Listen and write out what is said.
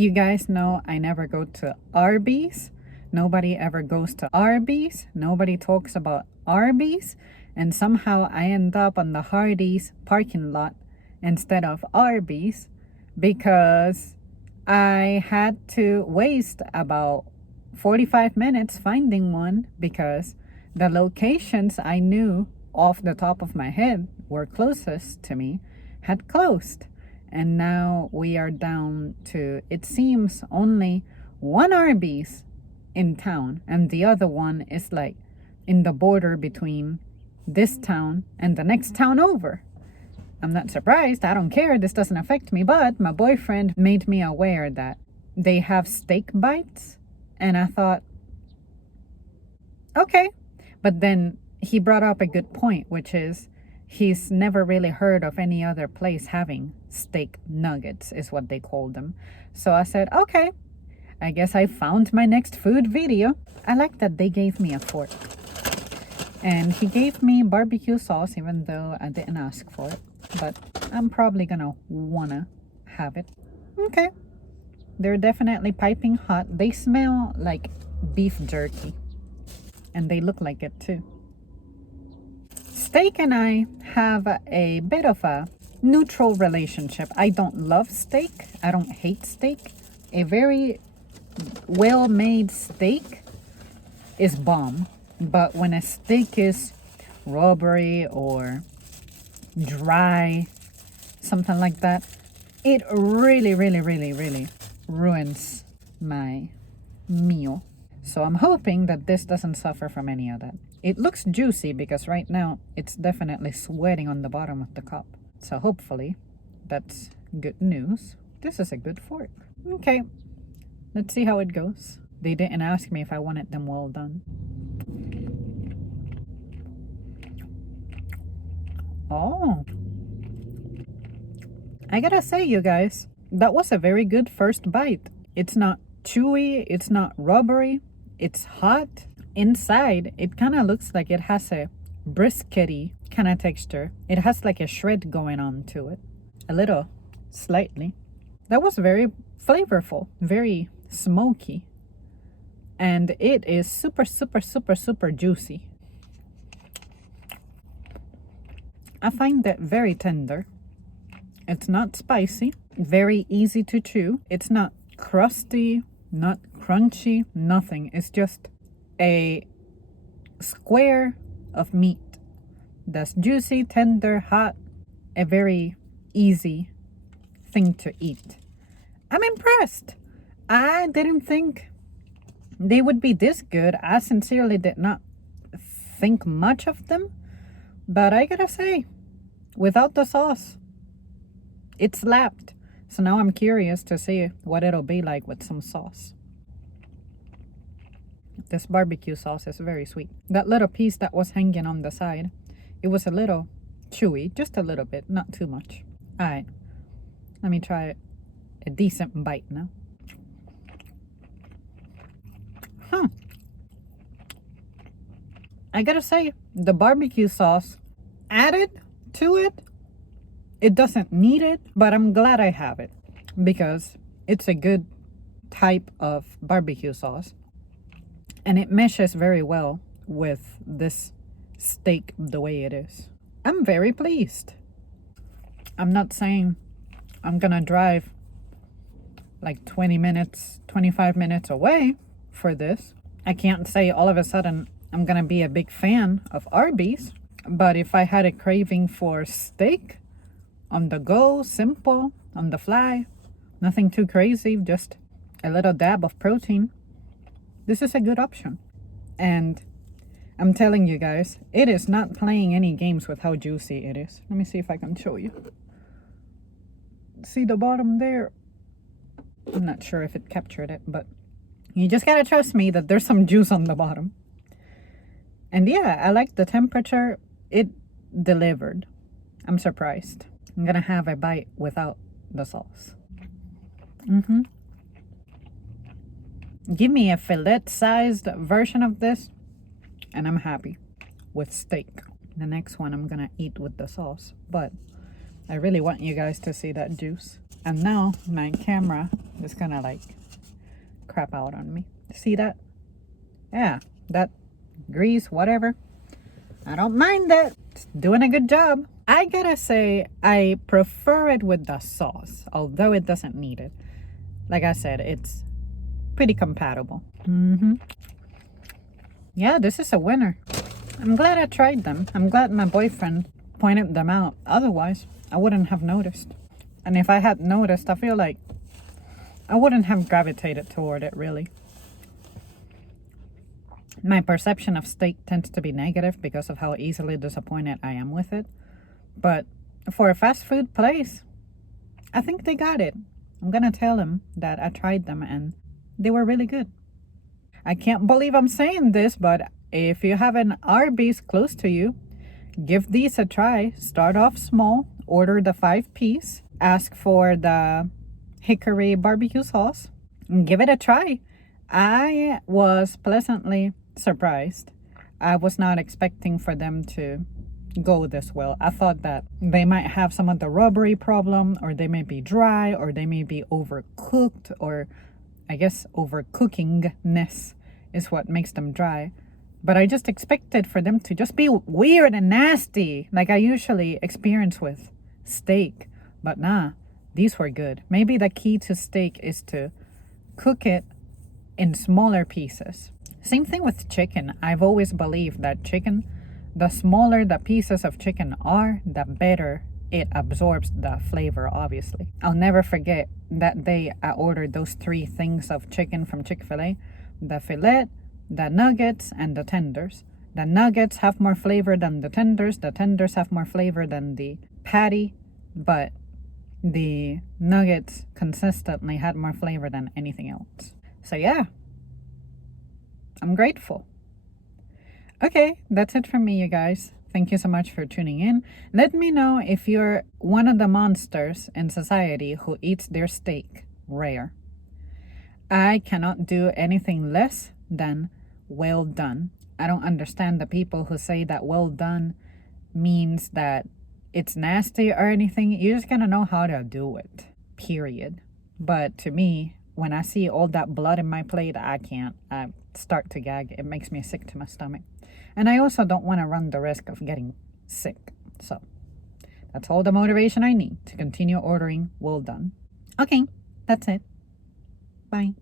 You guys know I never go to Arby's. Nobody ever goes to Arby's. Nobody talks about Arby's. And somehow I end up on the Hardee's parking lot instead of Arby's because I had to waste about 45 minutes finding one because the locations I knew off the top of my head were closest to me had closed. And now we are down to, it seems, only one Arby's in town, and the other one is like in the border between this town and the next town over. I'm not surprised. I don't care. This doesn't affect me. But my boyfriend made me aware that they have steak bites. And I thought, okay. But then he brought up a good point, which is he's never really heard of any other place having steak nuggets, is what they call them. So I said, okay, I guess I found my next food video. I like that they gave me a fork. And he gave me barbecue sauce, even though I didn't ask for it. But I'm probably gonna wanna have it. Okay. They're definitely piping hot. They smell like beef jerky. And they look like it too. Steak and I have a bit of a neutral relationship. I don't love steak. I don't hate steak. A very well-made steak is bomb. But when a steak is rubbery or dry, something like that, it really, really, really, really ruins my meal. So I'm hoping that this doesn't suffer from any of that. It looks juicy because right now it's definitely sweating on the bottom of the cup. So hopefully that's good news. This is a good fork. Okay, let's see how it goes. They didn't ask me if I wanted them well done. Oh, I gotta say, you guys, that was a very good first bite. It's not chewy, it's not rubbery, it's hot. Inside, it kind of looks like it has a briskety kind of texture. It has like a shred going on to it. A little, slightly. That was very flavorful, very smoky. And it is super, super, super, super juicy. I find that very tender. It's not spicy, very easy to chew. It's not crusty, not crunchy, nothing. It's just a square of meat that's juicy, tender, hot, a very easy thing to eat. I'm impressed. I didn't think they would be this good. I sincerely did not think much of them, but I gotta say, without the sauce, it slapped. So now I'm curious to see what it'll be like with some sauce. This barbecue sauce is very sweet. That little piece that was hanging on the side, it was a little chewy, just a little bit, not too much. All right, let me try a decent bite now. I gotta say, the barbecue sauce added to it, it doesn't need it, but I'm glad I have it because it's a good type of barbecue sauce. And it meshes very well with this steak the way it is. I'm very pleased. I'm not saying I'm gonna drive like 20 minutes, 25 minutes away for this. I can't say all of a sudden I'm gonna be a big fan of Arby's. But if I had a craving for steak, on the go, simple, on the fly, nothing too crazy, just a little dab of protein, this is a good option. And I'm telling you guys, it is not playing any games with how juicy it is. Let me see if I can show you. See the bottom there? I'm not sure if it captured it, but you just gotta trust me that there's some juice on the bottom. And yeah, I like the temperature. It delivered. I'm surprised. I'm gonna have a bite without the sauce. Give me a fillet-sized version of this, and I'm happy with steak. The next one I'm gonna eat with the sauce, but I really want you guys to see that juice. And now my camera It's gonna like crap out on me. See that? Yeah, that grease, whatever. I don't mind that. It's doing a good job. I gotta say, I prefer it with the sauce, although it doesn't need it. Like I said, it's pretty compatible. Yeah, this is a winner. I'm glad I tried them. I'm glad my boyfriend pointed them out. Otherwise, I wouldn't have noticed. And if I had noticed, I feel like I wouldn't have gravitated toward it, really. My perception of steak tends to be negative because of how easily disappointed I am with it. But for a fast food place, I think they got it. I'm gonna tell them that I tried them and they were really good. I can't believe I'm saying this, but if you have an Arby's close to you, give these a try. Start off small, order the 5-piece, ask for the hickory barbecue sauce, and give it a try. I was pleasantly surprised. I was not expecting for them to go this well. I thought that they might have some of the rubbery problem, or they may be dry, or they may be overcooked, or I guess overcookingness is what makes them dry. But I just expected for them to just be weird and nasty like I usually experience with steak. But nah, these were good. Maybe the key to steak is to cook it in smaller pieces. Same thing with chicken. I've always believed that chicken, the smaller the pieces of chicken are, the better it absorbs the flavor, obviously. I'll never forget that day I ordered those 3 things of chicken from Chick-fil-A. The fillet, the nuggets, and the tenders. The nuggets have more flavor than the tenders. The tenders have more flavor than the patty. But the nuggets consistently had more flavor than anything else. So yeah, I'm grateful. Okay, that's it from me, you guys. Thank you so much for tuning in. Let me know if you're one of the monsters in society who eats their steak rare. I cannot do anything less than well done. I don't understand the people who say that well done means that it's nasty or anything. You just gotta know how to do it, period. But to me, when I see all that blood in my plate, I can't. I start to gag. It makes me sick to my stomach. And I also don't want to run the risk of getting sick. So that's all the motivation I need to continue ordering well done. Okay, that's it. Bye.